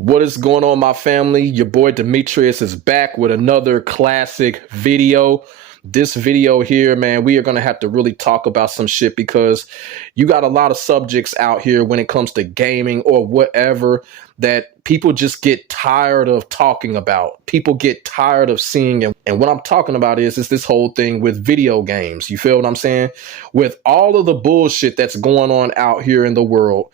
What is going on, my family? Your boy Demetrius is back with another classic video. This video here, man, we are going to have to really talk about some shit because you got a lot of subjects out here when it comes to gaming or whatever that people just get tired of talking about. People get tired of seeing. And what I'm talking about is this whole thing with video games. You feel what I'm saying? With all of the bullshit that's going on out here in the world,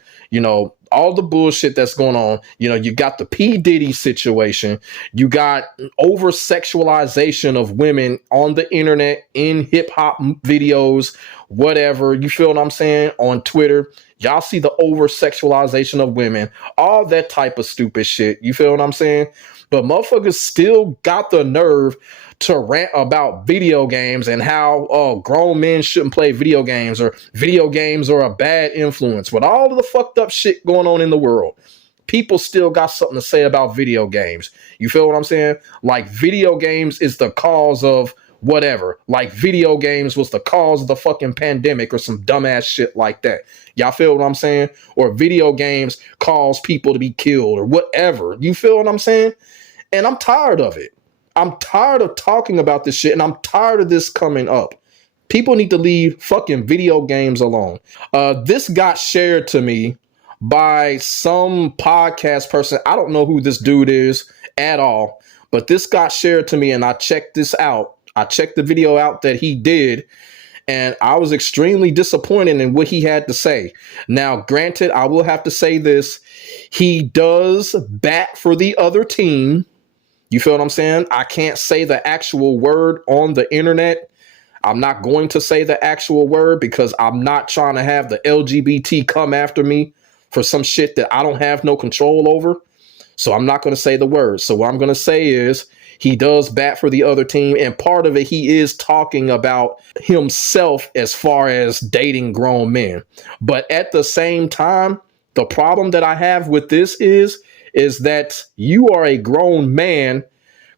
all the bullshit that's going on, you got the P. Diddy situation, you got over sexualization of women on the internet, in hip hop videos, whatever, you feel what I'm saying, on Twitter. Y'all see the over sexualization of women, all that type of stupid shit. You feel what I'm saying? But motherfuckers still got the nerve to rant about video games and how grown men shouldn't play video games or video games are a bad influence. With all of the fucked up shit going on in the world, people still got something to say about video games. You feel what I'm saying? Like video games is the cause of whatever. Like video games was the cause of the fucking pandemic or some dumbass shit like that. Y'all feel what I'm saying? Or video games cause people to be killed or whatever. You feel what I'm saying? And I'm tired of it. I'm tired of talking about this shit, and I'm tired of this coming up. People need to leave fucking video games alone. This got shared to me by some podcast person. I don't know who this dude is at all, but this got shared to me, and I checked this out. I checked the video out that he did, and I was extremely disappointed in what he had to say. Now, granted, I will have to say this. He does bat for the other team. You feel what I'm saying? I can't say the actual word on the internet. I'm not going to say the actual word because I'm not trying to have the LGBT come after me for some shit that I don't have no control over. So I'm not going to say the word. So what I'm going to say is he does bat for the other team. And part of it, he is talking about himself as far as dating grown men. But at the same time, the problem that I have with this is that you are a grown man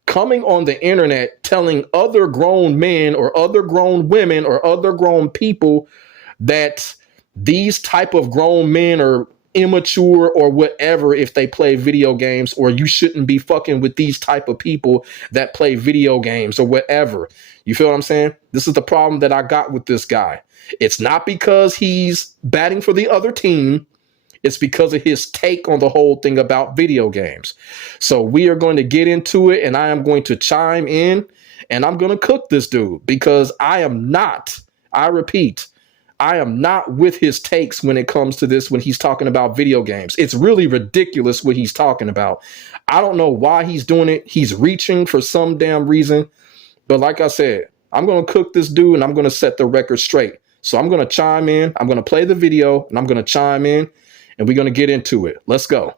coming on the internet telling other grown men or other grown women or other grown people that these type of grown men are immature or whatever if they play video games, or you shouldn't be fucking with these type of people that play video games or whatever. You feel what I'm saying? This is the problem that I got with this guy. It's not because he's batting for the other team. It's because of his take on the whole thing about video games. So we are going to get into it, and I am going to chime in, and I'm going to cook this dude because I repeat, I am not with his takes when it comes to this when he's talking about video games. It's really ridiculous what he's talking about. I don't know why he's doing it. He's reaching for some damn reason. But like I said, I'm going to cook this dude, and I'm going to set the record straight. So I'm going to chime in. I'm going to play the video, and I'm going to chime in. And we're going to get into it. Let's go.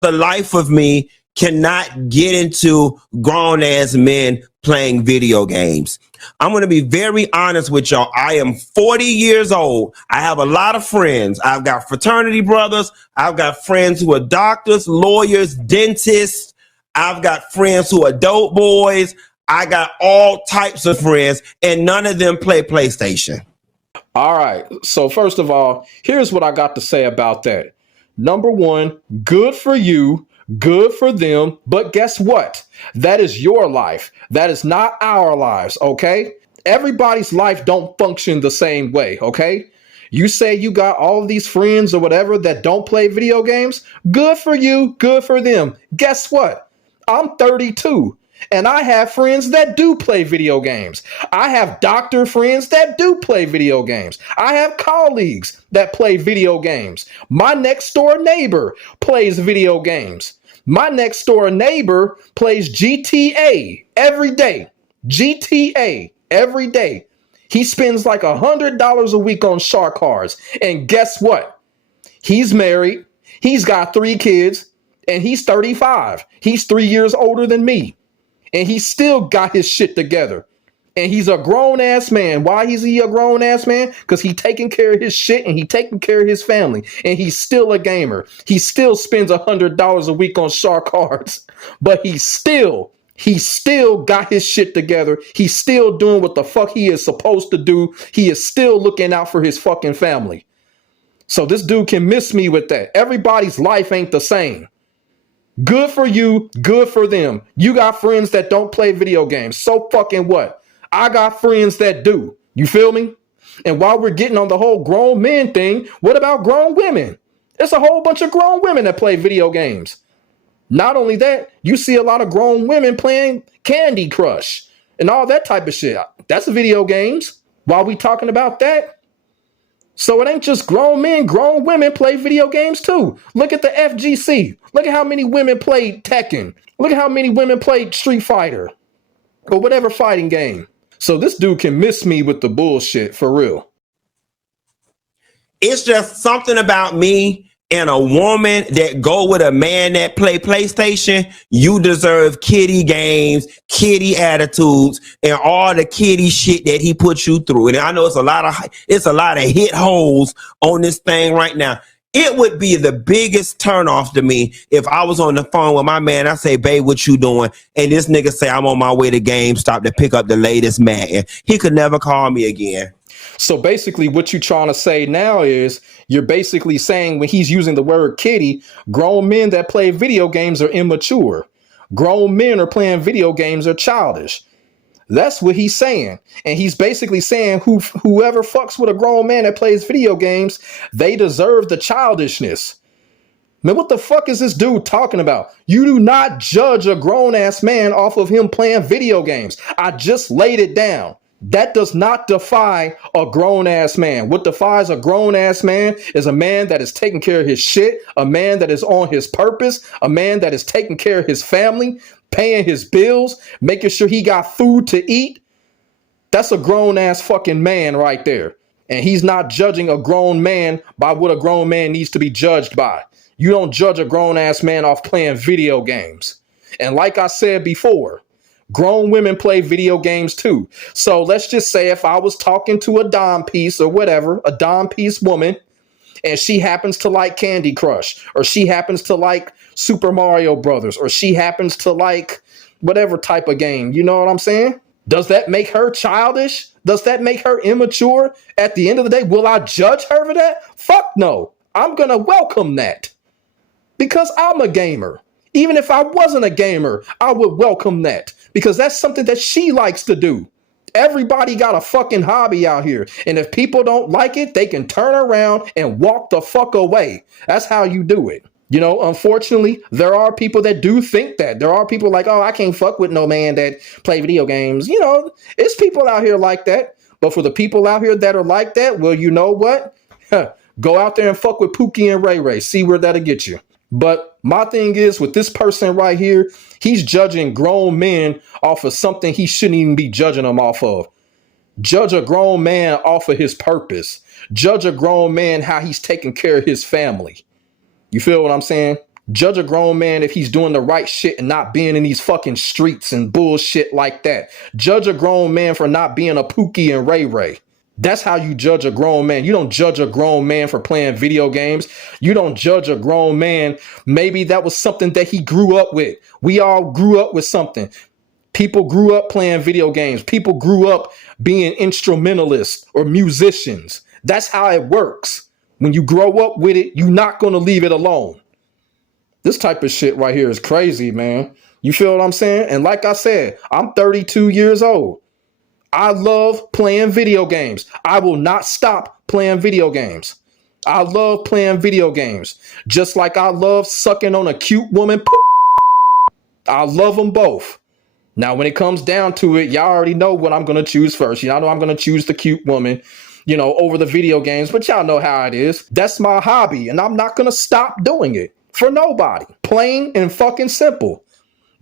The life of me cannot get into grown-ass men playing video games. I'm going to be very honest with y'all. I am 40 years old. I have a lot of friends. I've got fraternity brothers. I've got friends who are doctors, lawyers, dentists. I've got friends who are dope boys. I got all types of friends, and none of them play PlayStation. All right. So first of all, here's what I got to say about that. Number one, good for you, good for them. But guess what? That is your life. That is not our lives. OK, everybody's life don't function the same way. OK, you say you got all of these friends or whatever that don't play video games. Good for you. Good for them. Guess what? I'm 32. And I have friends that do play video games. I have doctor friends that do play video games. I have colleagues that play video games. My next door neighbor plays video games. My next door neighbor plays GTA every day. GTA every day. He spends like $100 a week on shark cards. And guess what? He's married. He's got 3 kids and he's 35. He's 3 years older than me. And he still got his shit together. And he's a grown-ass man. Why is he a grown-ass man? Because he taking care of his shit and he taking care of his family. And he's still a gamer. He still spends $100 a week on shark cards. But he still got his shit together. He's still doing what the fuck he is supposed to do. He is still looking out for his fucking family. So this dude can miss me with that. Everybody's life ain't the same. Good for you, good for them. You got friends that don't play video games. So fucking what? I got friends that do. You feel me? And while we're getting on the whole grown men thing, what about grown women? It's a whole bunch of grown women that play video games. Not only that, you see a lot of grown women playing Candy Crush and all that type of shit. That's video games. While we talking about that, so it ain't just grown men, grown women play video games too. Look at the FGC. Look at how many women played Tekken. Look at how many women played Street Fighter or whatever fighting game. So this dude can miss me with the bullshit for real. It's just something about me and a woman that go with a man that play PlayStation. You deserve kitty games, kitty attitudes, and all the kitty shit that he puts you through. And I know it's a lot of hit holes on this thing right now. It would be the biggest turnoff to me if I was on the phone with my man. I say, babe, what you doing? And this nigga say, I'm on my way to GameStop to pick up the latest Madden. He could never call me again. So basically what you're trying to say now is you're basically saying when he's using the word kitty, grown men that play video games are immature. Grown men are playing video games are childish. That's what he's saying. And he's basically saying whoever fucks with a grown man that plays video games, they deserve the childishness. Man, what the fuck is this dude talking about? You do not judge a grown ass man off of him playing video games. I just laid it down. That does not defy a grown ass man. What defies a grown ass man is a man that is taking care of his shit, a man that is on his purpose, a man that is taking care of his family, paying his bills, making sure he got food to eat. That's a grown ass fucking man right there. And he's not judging a grown man by what a grown man needs to be judged by. You don't judge a grown ass man off playing video games. And like I said before, grown women play video games too. So let's just say if I was talking to a dime piece or whatever, a dime piece woman, and she happens to like Candy Crush, or she happens to like Super Mario Brothers, or she happens to like whatever type of game, you know what I'm saying? Does that make her childish? Does that make her immature? At the end of the day, will I judge her for that? Fuck no. I'm gonna welcome that because I'm a gamer. Even if I wasn't a gamer, I would welcome that because that's something that she likes to do. Everybody got a fucking hobby out here. And if people don't like it, they can turn around and walk the fuck away. That's how you do it. You know, unfortunately, there are people that do think that. There are people like, oh, I can't fuck with no man that play video games. You know, it's people out here like that. But for the people out here that are like that, well, you know what? Go out there and fuck with Pookie and Ray Ray. See where that'll get you. But my thing is with this person right here, he's judging grown men off of something he shouldn't even be judging them off of. Judge a grown man off of his purpose. Judge a grown man how he's taking care of his family. You feel what I'm saying? Judge a grown man if he's doing the right shit and not being in these fucking streets and bullshit like that. Judge a grown man for not being a Pookie and Ray Ray. That's how you judge a grown man. You don't judge a grown man for playing video games. You don't judge a grown man. Maybe that was something that he grew up with. We all grew up with something. People grew up playing video games. People grew up being instrumentalists or musicians. That's how it works. When you grow up with it, you're not going to leave it alone. This type of shit right here is crazy, man. You feel what I'm saying? And like I said, I'm 32 years old. I love playing video games. I will not stop playing video games. I love playing video games. Just like I love sucking on a cute woman. I love them both. Now, when it comes down to it, y'all already know what I'm going to choose first. Y'all know I'm going to choose the cute woman, you know, over the video games. But y'all know how it is. That's my hobby. And I'm not going to stop doing it for nobody. Plain and fucking simple.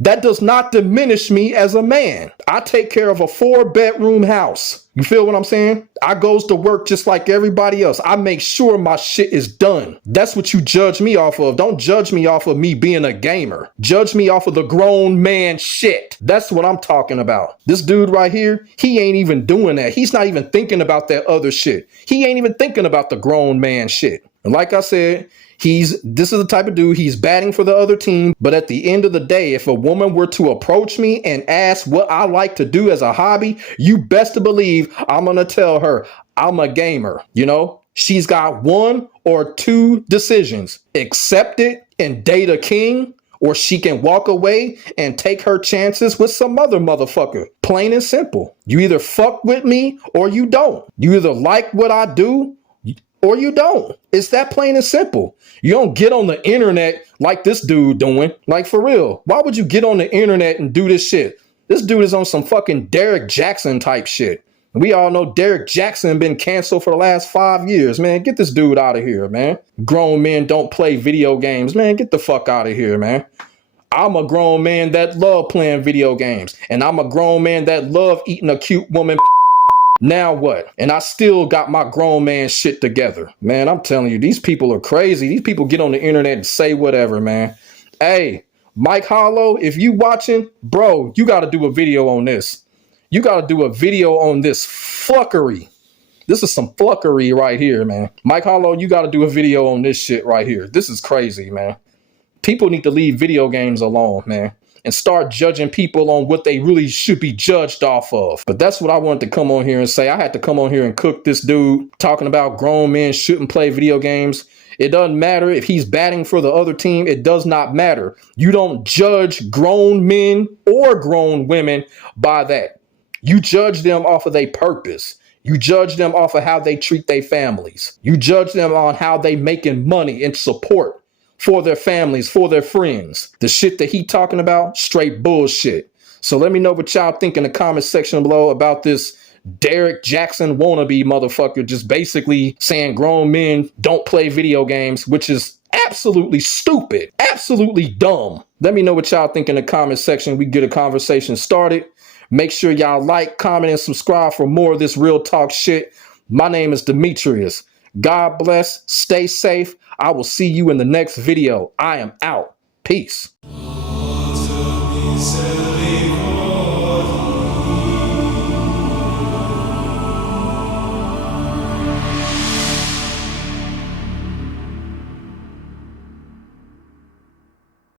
That does not diminish me as a man. I take care of a 4-bedroom house. You feel what I'm saying? I goes to work just like everybody else. I make sure my shit is done. That's what you judge me off of. Don't judge me off of me being a gamer. Judge me off of the grown man shit. That's what I'm talking about. This dude right here, he ain't even doing that. He's not even thinking about that other shit. He ain't even thinking about the grown man shit. And like I said, this is the type of dude, he's batting for the other team. But at the end of the day, if a woman were to approach me and ask what I like to do as a hobby, you best to believe I'm going to tell her I'm a gamer. You know, she's got 1 or 2 decisions. Accept it and date a king, or she can walk away and take her chances with some other motherfucker. Plain and simple. You either fuck with me or you don't. You either like what I do or you don't. It's that plain and simple. You don't get on the internet like this dude doing. Like, for real. Why would you get on the internet and do this shit? This dude is on some fucking Derek Jackson type shit. We all know Derek Jackson been canceled for the last 5 years, man. Get this dude out of here, man. Grown men don't play video games, man. Get the fuck out of here, man. I'm a grown man that love playing video games. And I'm a grown man that love eating a cute woman. Now what? And I still got my grown man shit together. Man, I'm telling you, these people are crazy. These people get on the internet and say whatever, man. Hey, Mike Hollow, if you watching, bro, you got to do a video on this. You got to do a video on this fuckery. This is some fuckery right here, man. Mike Hollow, you got to do a video on this shit right here. This is crazy, man. People need to leave video games alone, man, and start judging people on what they really should be judged off of. But that's what I wanted to come on here and say. I had to come on here and cook this dude talking about grown men shouldn't play video games. It doesn't matter if he's batting for the other team. It does not matter. You don't judge grown men or grown women by that. You judge them off of their purpose. You judge them off of how they treat their families. You judge them on how they making money and support for their families, for their friends. The shit that he talking about, straight bullshit. So let me know what y'all think in the comment section below about this Derek Jackson wannabe motherfucker just basically saying grown men don't play video games, which is absolutely stupid, absolutely dumb. Let me know what y'all think in the comment section. We get a conversation started. Make sure y'all like, comment, and subscribe for more of this real talk shit. My name is Demetrius. God bless. Stay safe. I will see you in the next video. I am out. Peace.